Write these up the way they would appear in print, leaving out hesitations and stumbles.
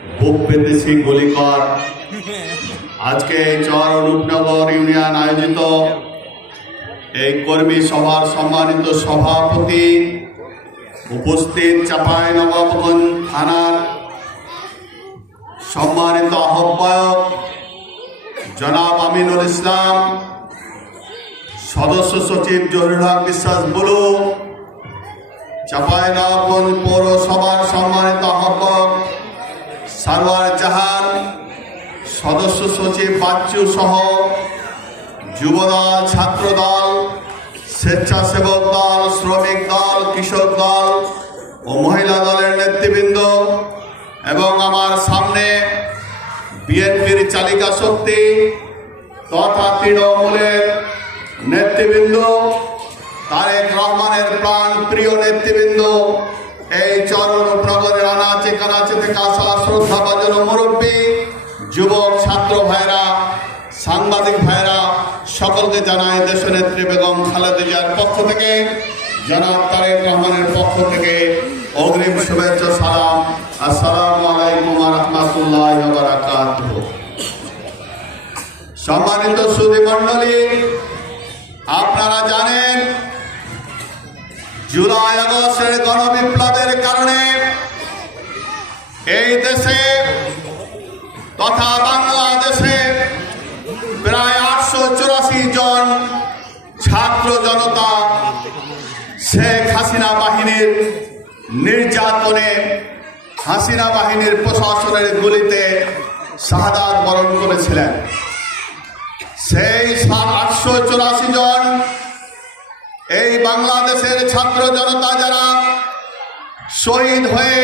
বুক পেতেছি গলিকর। আজকে এই চর রূপনগর ইউনিয়ন আয়োজিত এই কর্মী সভার সম্মানিত সভাপতি, উপস্থিত চাঁপাইনবাবগঞ্জ থানার সম্মানিত আহ্বায়ক জনাব আমিনুল ইসলাম, সদস্য সচিব জহিরুল হক বিশ্বাস বুলু, চাঁপাইনবাবগঞ্জ পৌরসভার সম্মানিত আহ্বায়ক সারওয়ার জাহান, সদস্য সচিব বাচ্চু সহ যুবদল, ছাত্রদল, স্বেচ্ছাসেবক দল, শ্রমিক দল, কৃষক দল ও মহিলা দলের নেতৃবৃন্দ এবং আমার সামনে বিএনপির চালিকা শক্তি তথা তৃণমূলের নেতৃবৃন্দ, তারেক রহমানের প্রাণ প্রিয় নেতৃবৃন্দ, এই চরণ প্রগরের আনাচে কানাচে থেকে আসা শ্রদ্ধাভাজন মুরব্বী, যুবক ছাত্র ভাইরা, সাংবাদিক ভাইরা, সকলকে জানাই দেশনেত্রী বেগম খালেদা জিয়ার পক্ষ থেকে, জনাব তারেক রহমানের পক্ষ থেকে অগ্রিম শুভেচ্ছা সালাম। আসসালামু আলাইকুম ওয়া রাহমাতুল্লাহি ওয়া বারাকাতুহু। সম্মানিত সুধী মণ্ডলী, আপনারা জানেন জুলাই আগস্টের গণবিপ্লবের কারণে এই দেশে তথা বাংলাদেশে প্রায় 884 জন ছাত্র জনতা শেখ হাসিনা বাহিনীর নির্যাতনে, হাসিনা বাহিনীর প্রশাসনের গুলিতে শাহাদাত বরণ করেছিলেন। সেই 884 জন এই বাংলাদেশের ছাত্র জনতা যারা শহীদ হয়ে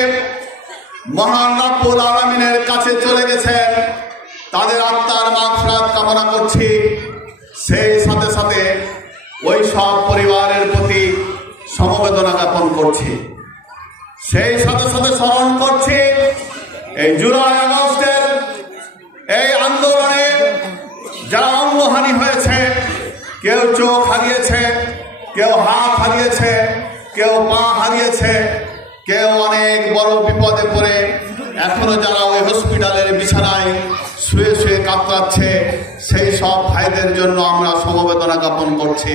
মহান রব্বুল আলামিনের কাছে চলে গেছেন, তাদের আত্মার মাগফিরাত কামনা করছি। সেই সাথে সাথে ওই সব পরিবারের প্রতি সমবেদনা জ্ঞাপন করছি। সেই সাথে সাথে স্মরণ করছি এই জুলাই আগস্টের এই আন্দোলনে যারা অঙ্গহানি হয়েছে, কেউ চোখ হারিয়েছে, কেউ হাত হারিয়েছে, কেউ পা হারিয়েছে, কেউ অনেক বড় বিপদে পড়ে এখনো যারা ওই হসপিটালের বিছানায় শুয়ে শুয়ে কাতরাচ্ছে, সেই সব ভাইদের জন্য আমরা সমবেদনা জ্ঞাপন করছি।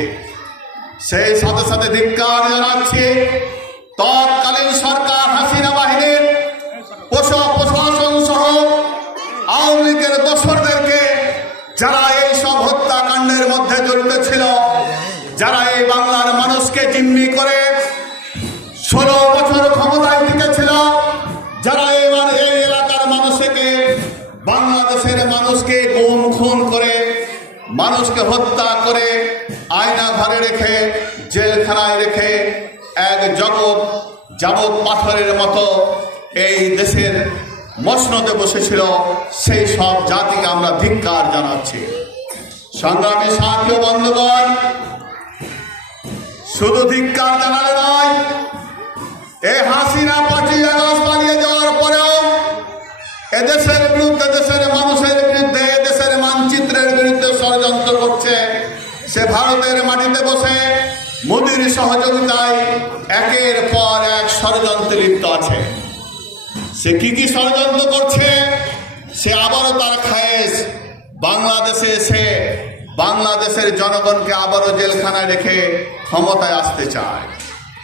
সেই সাথে সাথে ধিক্কার জানাচ্ছি তৎকালীন সরকার হাসিনা বাহিনীর প্রশাসন সহ আওয়ামী লীগের দোসরদেরকে, যারা এই সব হত্যাকাণ্ডের মধ্যে জড়িত ছিল, যারা এই বাংলার মানুষকে জিম্মি করে 16 বছর ক্ষমতায় টিকেছিল, যারা এই এলাকার মানুষকে, বাংলাদেশের মানুষকে গুম খুন করে, মানুষকে হত্যা করে, আয়না ঘরে রেখে, জেলখানায় রেখে এক যাবৎ পাথরের মতো এই দেশের মসনদে বসেছিল, সেই সব জাতিকে আমরা ধিক্কার জানাচ্ছি। সংগ্রামী সাথী ও বন্ধুগণ, শুধু ধিক্কার জানালে নয়, এই হাসিনা 25 আগস্ট পালিয়ে যাওয়ার পরেও এদেশের বিরুদ্ধে, দেশের মানুষের বিরুদ্ধে, দেশের মানচিত্রের বিরুদ্ধে ষড়যন্ত্র করছে। সে ভারতের মাটিতে বসে মোদির সহযোগিতায় একের পর এক ষড়যন্ত্রে লিপ্ত আছে। সে কি ষড়যন্ত্র করছে? সে আবারও তার খায়েশ বাংলাদেশে এসে বাংলাদেশের জনগণকে আবারও জেলখানায় রেখে ক্ষমতায় আসতে চায়।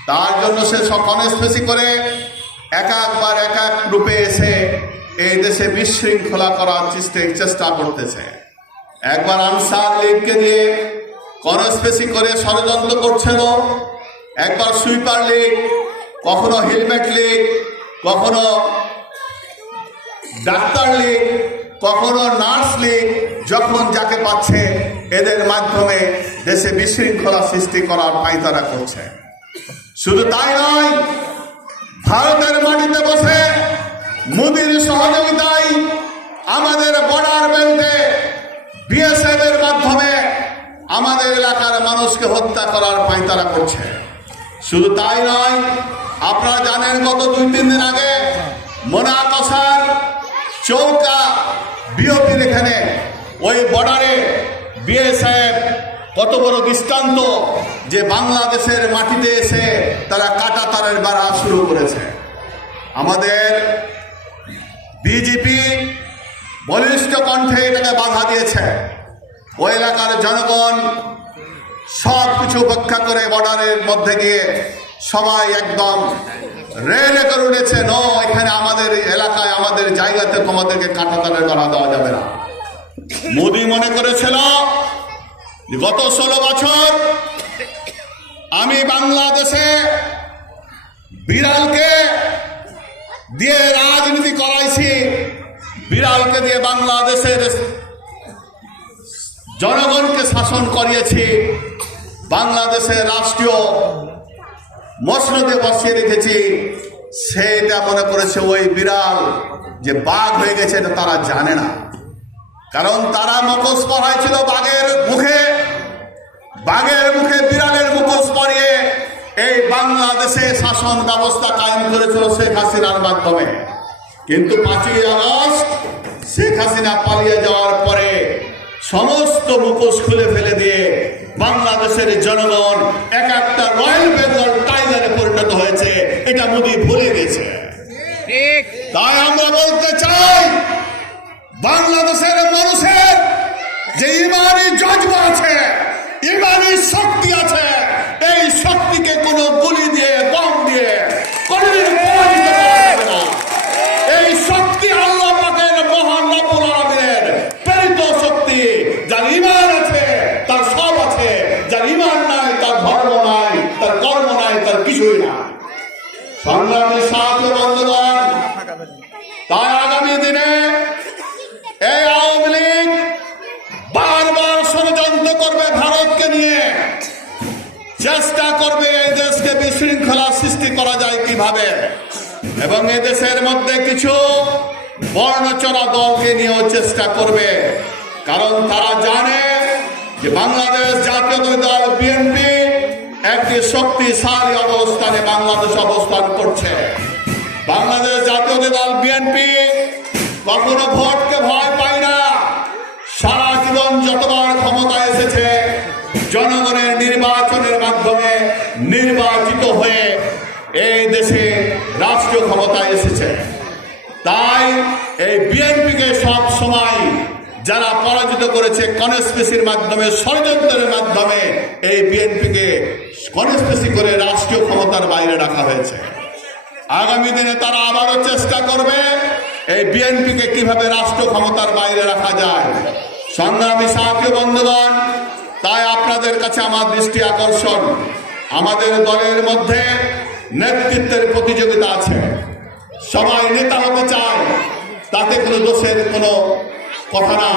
তার জন্য সে কনস্পেসি করে এক এক রূপে এসে এই দেশে বিশৃঙ্খলা করার চেষ্টা করতেছে। একবার আনসার লীগকে দিয়ে কনস্পেসি করে ষড়যন্ত্র করছিল, একবার সুইপার লীগ, কখনো হেলমেট লীগ, কখনো ডাক্তার লীগ, কখনো নার্স লীগ, যখন যাকে পাচ্ছে এদের মাধ্যমে দেশে বিশৃঙ্খলা সৃষ্টি করার পায়তারা করছে। শুধু তাই নয়, ভারতের মাটিতে বসে মোদির সহযোগিতায় আমাদের বর্ডার বেল্টে বিএসএফ এর মাধ্যমে আমাদের এলাকার মানুষকে হত্যা করার পায়তারা করছে। শুধু তাই নয়, আপনারা জানেন গত 2-3 দিন আগে মোনাকসার চৌকা বিওপির এখানে ওই বর্ডারে বিএসএফ কত বড় দৃষ্টান্ত যে বাংলাদেশের মাটিতে এসে তারা কাঁটা তারের বেড়া শুরু করেছে। আমাদের বিজেপি বলিষ্ঠ কণ্ঠে এটাকে বাধা দিয়েছে। ওই এলাকার জনগণ সব কিছু উপেক্ষা করে বর্ডারের মধ্যে গিয়ে সবাই একদম রেলে করে উঠেছে, নো, এখানে আমাদের এলাকায় আমাদের জায়গাতে তোমাদেরকে কাঁটাতারের করা দেওয়া যাবে না। মোদি মনে করেছিল গত 16 বছর আমি বাংলাদেশে বিড়ালকে দিয়ে রাজনীতি করাইছি, বিড়ালকে দিয়ে বাংলাদেশের জনগণকে শাসন করিয়েছি, বাংলাদেশের রাষ্ট্রীয় মসনদে বসিয়ে রেখেছি। সেটা মনে করেছে ওই বিড়াল যে বাঘ হয়ে গেছে এটা তারা জানে না, কারণ তারা মুখোশ পরাইছিল বাঘের মুখে বিড়ালের মুখোশ পরিয়ে এই বাংলাদেশে শাসন ব্যবস্থা কায়েম করেছিল শেখ হাসিনার মাধ্যমে। কিন্তু 5ই আগস্ট শেখ হাসিনা পালিয়ে যাওয়ার পরে সমস্ত মুখোশ খুলে ফেলে দিয়ে বাংলাদেশের জনগণ এক একটা রয়্যাল বেঙ্গল টাইগারে পরিণত হয়েছে, এটা মোদি ভুলে গেছে। তাই আমরা বলতে চাই, বাংলাদেশের মানুষের যে ইমানি জজবা আছে, ইমানি শক্তি আছে, এই শক্তিকে কোনো গুলি দিয়ে বম দিয়ে কোনদিন পরাজিত করা যাবে না। এই শক্তি আল্লাহ পাকের মহান রব্বুল আলামিনের প্রেরিত শক্তি। যার ঈমান আছে তার সব আছে, যার ঈমান নাই তার ধর্ম নাই, তার কর্ম নাই, তার কিছুই না। সংগ্রামী সাথী বন্ধুগণ, তাই আগামী দিনে এই আওয়ামী লীগ বারবার ষড়যন্ত্র করবে, ভারতকে নিয়ে চেষ্টা করবে এই দেশকে বিশৃঙ্খলা সৃষ্টি করা যায় কিভাবে, এবং এই দেশের মধ্যে কিছু বর্ণচরা দলকে নিয়েও চেষ্টা করবে। কারণ তারা জানে যে বাংলাদেশ জাতীয়তাবাদী দল বিএনপি একটি শক্তিশালী অবস্থানে বাংলাদেশ অবস্থান করছে। বাংলাদেশ জাতীয়তাবাদী দল বিএনপি কখনো ভোটকে ভয় পায় না। সারা জীবন যতবার ক্ষমতা এসেছে জনগণের নির্বাচনের মাধ্যমে নির্বাচিত হয়ে এই দেশে রাষ্ট্রীয় ক্ষমতায় এসেছে। তাই এই বিএনপিকে সব সময় যারা পরাজিত করেছে কনস্পিরেসির মাধ্যমে, ষড়যন্ত্রের মাধ্যমে এই বিএনপিকে কনস্পিরেসি করে রাষ্ট্রীয় ক্ষমতার বাইরে রাখা হয়েছে। আগামী দিনে তারা আবারও চেষ্টা করবে এই বিএনপিকে কিভাবে রাষ্ট্র ক্ষমতার বাইরে রাখা যায়। সংগ্রামী সাথী বন্ধুগণ, তাই আপনাদের কাছে আমার দৃষ্টি আকর্ষণ, আমাদের দলের মধ্যে নেতৃত্বের প্রতিযোগিতা আছে। সবাই নেতা হতে চায়, তাতে কোনো দোষের কোনো কথা না।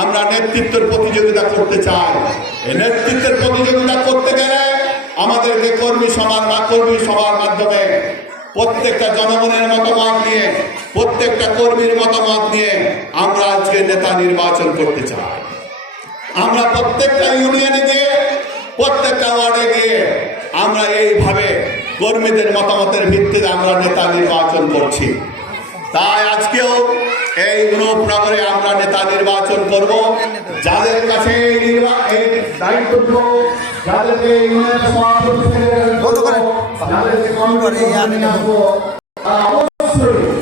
আমরা নেতৃত্বের প্রতিযোগিতা করতে চাই। এই নেতৃত্বের প্রতিযোগিতা করতে গেলে আমাদেরকে কর্মী সভার মাধ্যমে প্রত্যেকটা জনগণের মতামত নিয়ে, প্রত্যেকটা কর্মীর মতামত নিয়ে আমরা আজকে নেতা নির্বাচন করতে চাই। আমরা প্রত্যেকটা ইউনিয়নে গিয়ে, প্রত্যেকটা ওয়ার্ডে গিয়ে আমরা এইভাবে কর্মীদের মতামতের ভিত্তিতে আমরা নেতা নির্বাচন করছি। তাই আজকেও এই রূপনগরে আমরা নেতা নির্বাচন করব। যাদের কাছে এই দায়িত্ব দেব, যাদেরকে ইউনিয়নের সভাপতি, যাদেরকে কমিটি